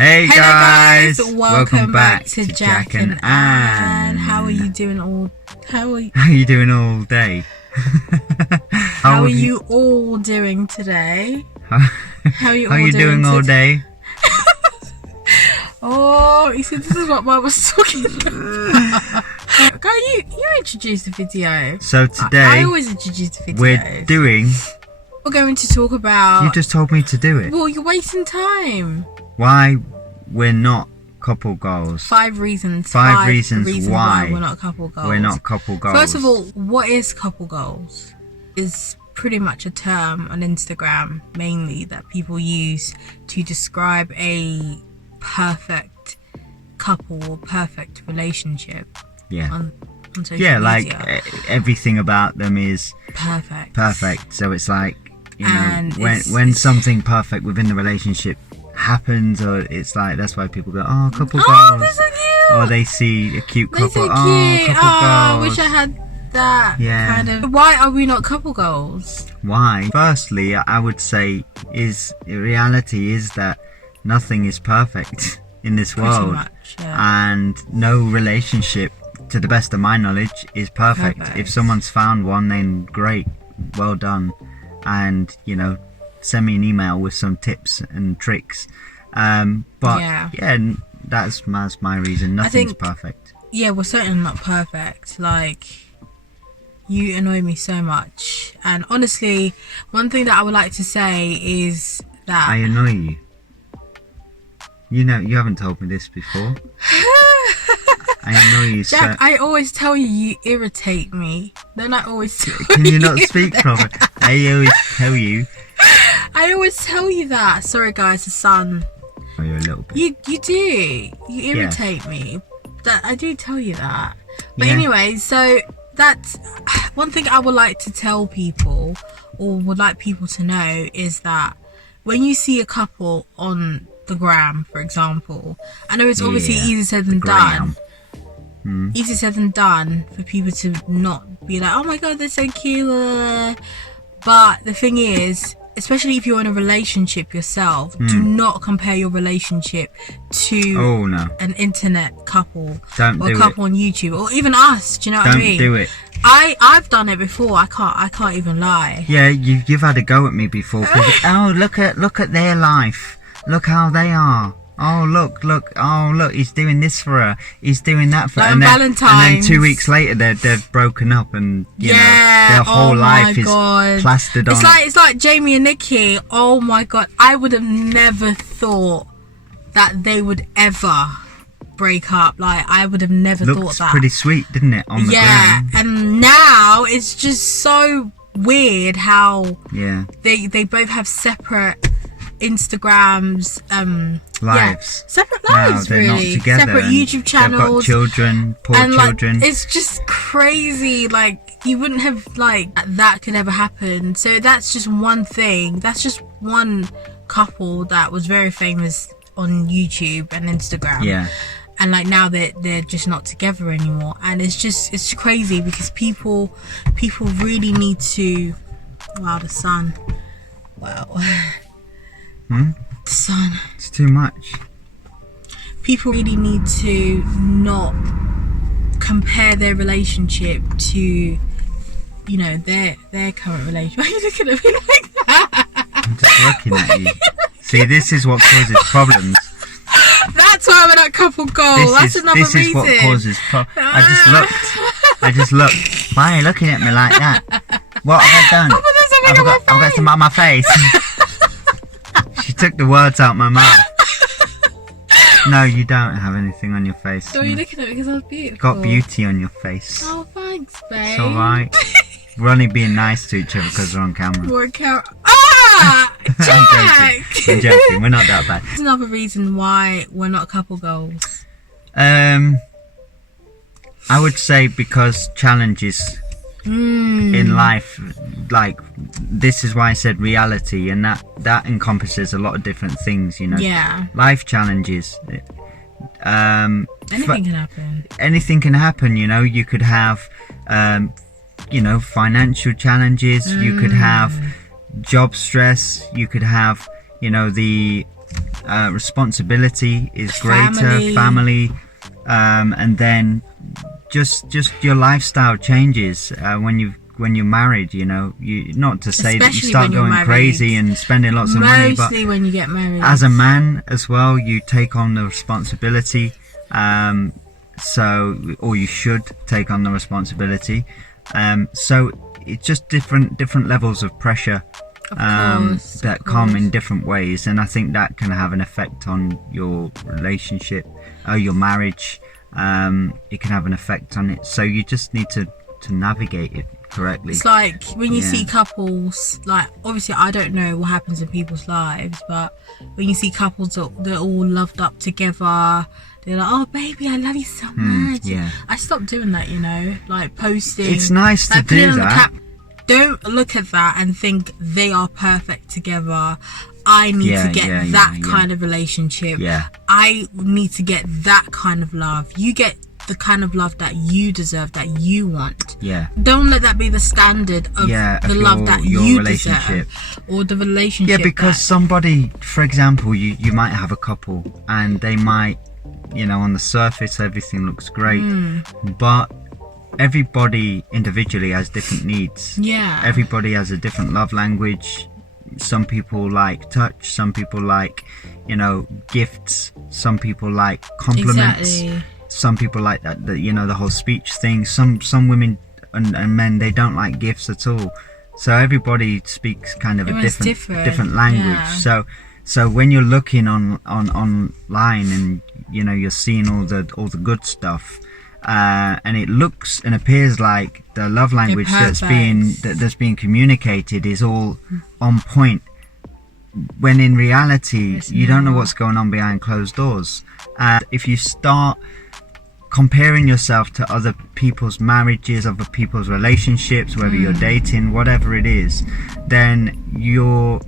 Hey guys, welcome back to Jack and Anne. How are you doing all? How are you doing all day? How are you all doing today? How are you doing all day? Oh, you see, this is what Mum was talking about. Girl, you introduced the video. So today, I always introduce the video. We're going to talk about. You just told me to do it. Well, you're wasting time. Why we're not couple goals. 5 reasons. Five reasons why we're not couple goals. We're not couple goals. First of all, what is couple goals? Is pretty much a term on Instagram mainly that people use to describe a perfect couple or perfect relationship. Yeah. On social media. Like everything about them is perfect. So it's like, you know, when something perfect within the relationship happens, or it's like, that's why people go, oh, couple goals. Oh, they're so cute. Or they see a cute couple. They're so cute. Oh, couple goals. I wish I had that kind of. Why are we not couple goals? Why? Firstly, I would say reality is that nothing is perfect in this world. Much, yeah. And no relationship, to the best of my knowledge, is perfect. If someone's found one, then great, well done. And, you know, send me an email with some tips and tricks. That's my reason. Nothing's perfect. Yeah, we're certainly not perfect. Like, you annoy me so much. And honestly, one thing that I would like to say is that I annoy you. You know, you haven't told me this before. I annoy you, Jack, so... I always tell you, you irritate me. Then I always tell you. Can you not speak properly? I always tell you. I always tell you that. Sorry guys, the sun. Oh, you're a little bit. You do. You irritate me. That I do tell you that. But anyway, so that's one thing I would like to tell people, or would like people to know, is that when you see a couple on the gram, for example, I know it's obviously easier said than done. Easier said than done for people to not be like, oh my god, they're so cute. But the thing is, especially if you're in a relationship yourself, do not compare your relationship to an internet couple or a couple on YouTube, or even us. Do you know what I mean? Don't do it. I've done it before. I can't even lie. Yeah, you've had a go at me before. Oh, look at their life. Look how they are. Oh, look. Oh, look, he's doing this for her. He's doing that for her. And then 2 weeks later, they've broken up, and you know, their whole life is plastered on. It's like Jamie and Nikki. Oh my god, I would have never thought that they would ever break up. Like, I would have never thought that. Looks pretty sweet, didn't it? On the ground. And now it's just so weird how they both have separate Instagrams, lives, separate lives, they're really, not together, separate YouTube channels. They've got children, children. It's just crazy. Like, you wouldn't have that could ever happen. So that's just one thing. That's just one couple that was very famous on YouTube and Instagram. Yeah. And now they're just not together anymore. And it's crazy because people really need to. Wow, the sun. Wow. The sun. It's too much. People really need to not compare their relationship to, you know, their current relationship. Why are you looking at me like that? I'm just looking at you. See, this is what causes problems. That's why we're not couple goals. That's another reason. This is what causes problems. I just looked. Why are you looking at me like that? What have I done? I've got some on my face. She took the words out my mouth. No, you don't have anything on your face. So you're looking at me because I was beautiful. Got beauty on your face. Oh, thanks, babe. It's alright. We're only being nice to each other because we're on camera. We're on camera. Ah! Jack! I'm joking. We're not that bad. That's another reason why we're not couple goals. I would say because challenges in life, like, this is why I said reality, and that encompasses a lot of different things, you know. Life challenges, anything can happen, you know. You could have you know, financial challenges, you could have job stress, you could have, you know, the responsibility is greater, family, and then just your lifestyle changes when you're married. You know, not to say that you start going crazy and spending lots of money, but mostly when you get married, as a man as well, you take on the responsibility. Or you should take on the responsibility. So it's just different levels of pressure that come in different ways, and I think that can have an effect on your relationship, your marriage. It can have an effect on it, so you just need to navigate it correctly. It's like when you see couples, like, obviously I don't know what happens in people's lives, but when you see couples that they're all loved up together, they're like, oh baby, I love you so much. I stopped doing that, you know, like posting. It's nice to do that. Don't look at that and think they are perfect together. I need to get that kind of relationship. I need to get that kind of love. You get the kind of love that you deserve, that you want. Don't let that be the standard of the love that you deserve, or the relationship. Because somebody, for example, you might have a couple and they might, you know, on the surface everything looks great, but everybody individually has different needs. Everybody has a different love language. Some people like touch, some people like, you know, gifts, some people like compliments. Some people like that, you know, the whole speech thing. Some women and men, they don't like gifts at all. So everybody speaks kind of a different language. So when you're looking online and, you know, you're seeing all the good stuff, and it looks and appears like the love language that's being communicated is all on point, when in reality you don't know what's going on behind closed doors. If you start comparing yourself to other people's marriages, other people's relationships, whether you're dating, whatever it is, then you're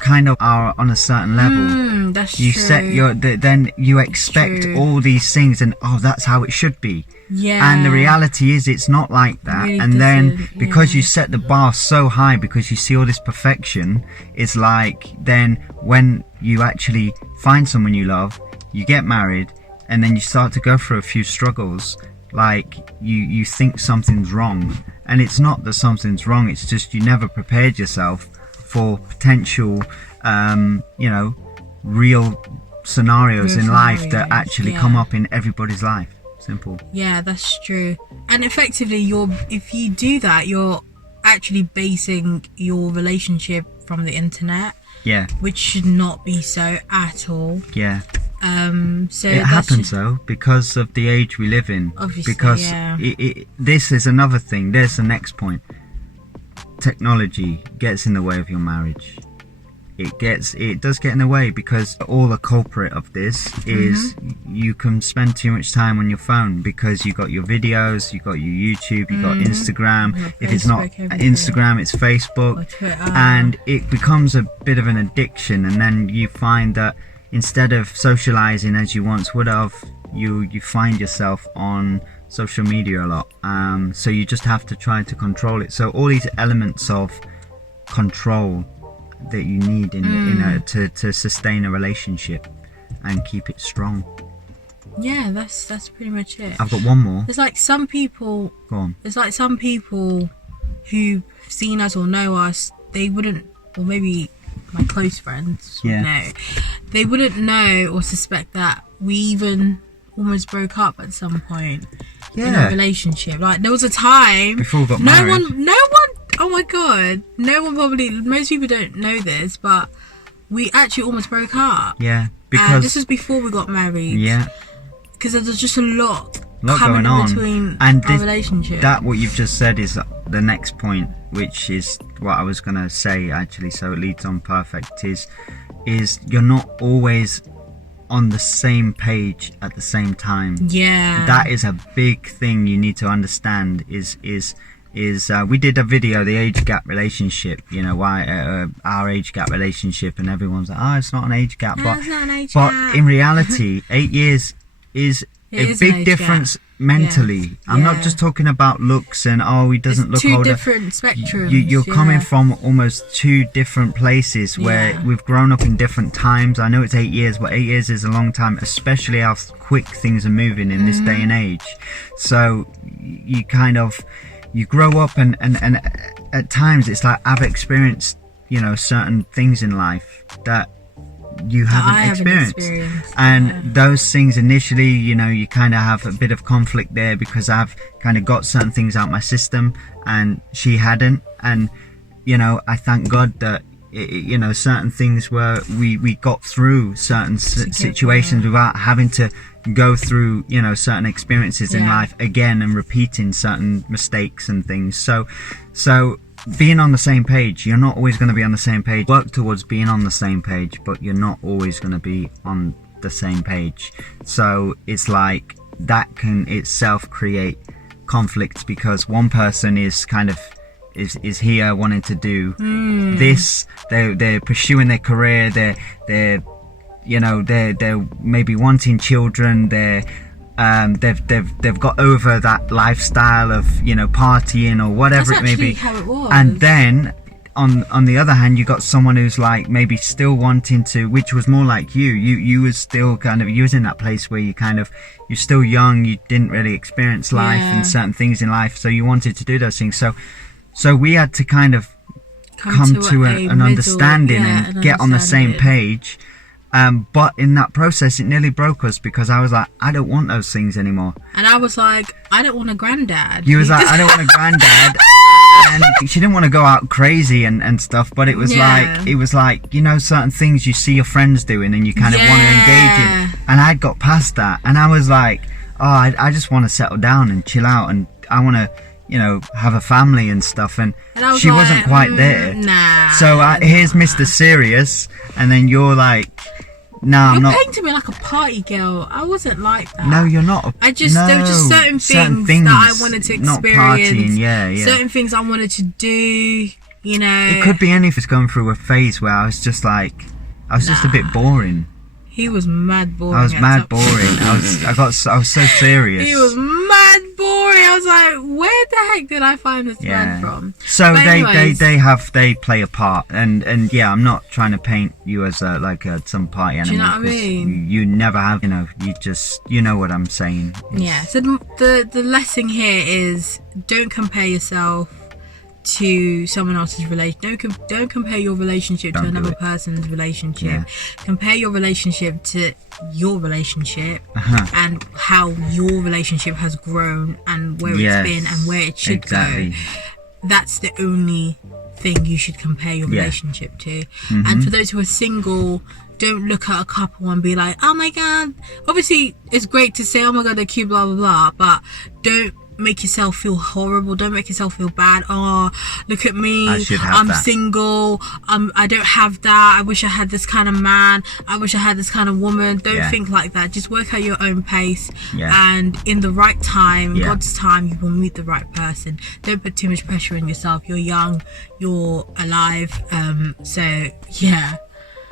kind of are on a certain level. That's you true. set then you expect all these things, and that's how it should be. And the reality is it's not like that. Really, and then because you set the bar so high, because you see all this perfection, it's like then when you actually find someone you love, you get married, and then you start to go through a few struggles, like you think something's wrong, and it's not that something's wrong, it's just you never prepared yourself for potential you know, real scenarios in life that actually come up in everybody's life. Simple. That's true. And effectively, if you do that, you're actually basing your relationship from the internet, which should not be so at all. So it happens though, because of the age we live in. Obviously, because this is another thing. There's the next point. Technology gets in the way of your marriage. It does get in the way, because all the culprit of this is you can spend too much time on your phone, because you got your videos, you got your YouTube, you got Instagram. If it's not Instagram, it's Facebook, and it becomes a bit of an addiction. And then you find that instead of socializing as you once would have, you find yourself on social media a lot. So you just have to try to control it. So all these elements of control that you need to sustain a relationship and keep it strong. That's pretty much it. I've got one more. There's like some people. Go on. There's like some people who've seen us or know us. They wouldn't, or maybe my close friends would know. They wouldn't know or suspect that we even almost broke up at some point in our relationship. Like there was a time before we got married. No one. Oh my god! No one probably. Most people don't know this, but we actually almost broke up. Because this was before we got married. Because there's just a lot going on between and our relationship. That what you've just said is the next point, which is what I was gonna say actually. So it leads on perfect. Is you're not always on the same page at the same time. That is a big thing you need to understand. We did a video, the age gap relationship, you know, why our age gap relationship, and everyone's like, it's not an age gap, but in reality 8 years is a big difference mentally. I'm not just talking about looks and he doesn't look two older. Different spectrums. You're coming from almost two different places where we've grown up in different times. I know it's 8 years, but 8 years is a long time, especially how quick things are moving in this day and age. So you kind of grow up and at times it's like I've experienced, you know, certain things in life that you haven't experienced. And those things initially, you know, you kind of have a bit of conflict there because I've kind of got certain things out my system and she hadn't. And, you know, I thank God that, you know, certain things where we got through certain situations without having to go through, you know, certain experiences in life again and repeating certain mistakes and things. So being on the same page, you're not always going to be on the same page. Work towards being on the same page, but you're not always going to be on the same page. So it's like that can itself create conflicts because one person is kind of is here wanting to do this. They're pursuing their career. They're you know, they're maybe wanting children. They've got over that lifestyle of, you know, partying or whatever it may be. How it was. And then on the other hand, you got someone who's like maybe still wanting to, which was more like you was still kind of, you was in that place where you're still young, you didn't really experience life and certain things in life, so you wanted to do those things. So we had to kind of come to an understanding and get on the same page. But in that process, it nearly broke us because I was like, I don't want those things anymore. And I was like, I don't want a granddad. You was like, I don't want a granddad. And she didn't want to go out crazy and stuff, but it was like, you know, certain things you see your friends doing and you kind of want to engage in. And I got past that and I was like, I just want to settle down and chill out and I want to, you know, have a family and stuff. And she wasn't quite there. Nah. So here's Mr. Serious, and then you're like, nah, I'm not. You're painting me like a party girl. I wasn't like that. No, you're not. There were just certain things that I wanted to experience. Not partying, yeah. Certain things I wanted to do, you know. It could be anything. Going through a phase where I was just like, I was just a bit boring. He was mad boring. I was mad boring. I was so serious. He was mad boring. I was like, where the heck did I find this man from? So they play a part, and yeah, I'm not trying to paint you as some party animal. Do you know what I mean? You never have. You know, you know what I'm saying. Yeah. So the lesson here is don't compare yourself to someone else's relation. Don't compare your relationship to another person's relationship. Compare your relationship to your relationship and how your relationship has grown and where it's been and where it should go. That's the only thing you should compare your relationship to. And for those who are single, don't look at a couple and be like, oh my god. Obviously it's great to say, oh my god, they're cute, blah blah blah, but don't make yourself feel horrible. Don't make yourself feel bad. Oh, look at me, I'm single, I don't have that, I wish I had this kind of man, I wish I had this kind of woman. Don't think like that. Just work at your own pace, and in the right time, God's time, you will meet the right person. Don't put too much pressure on yourself. You're young, you're alive, so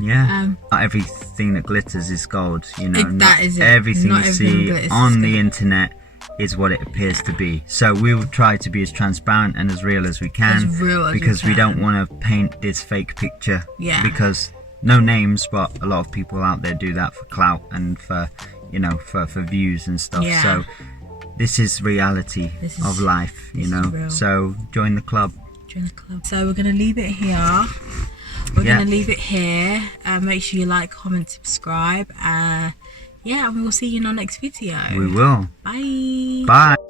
not everything that glitters is gold, you know. That is it. Everything you see on the internet is what it appears to be. So we will try to be as transparent and as real as we can, because we don't want to paint this fake picture. Because no names, but a lot of people out there do that for clout and for, you know, for views and stuff. So this is reality of life, you know. So join the club. So we're gonna leave it here. Gonna leave it here. Make sure you like, comment, subscribe. And we'll see you in our next video. We will. Bye. Bye.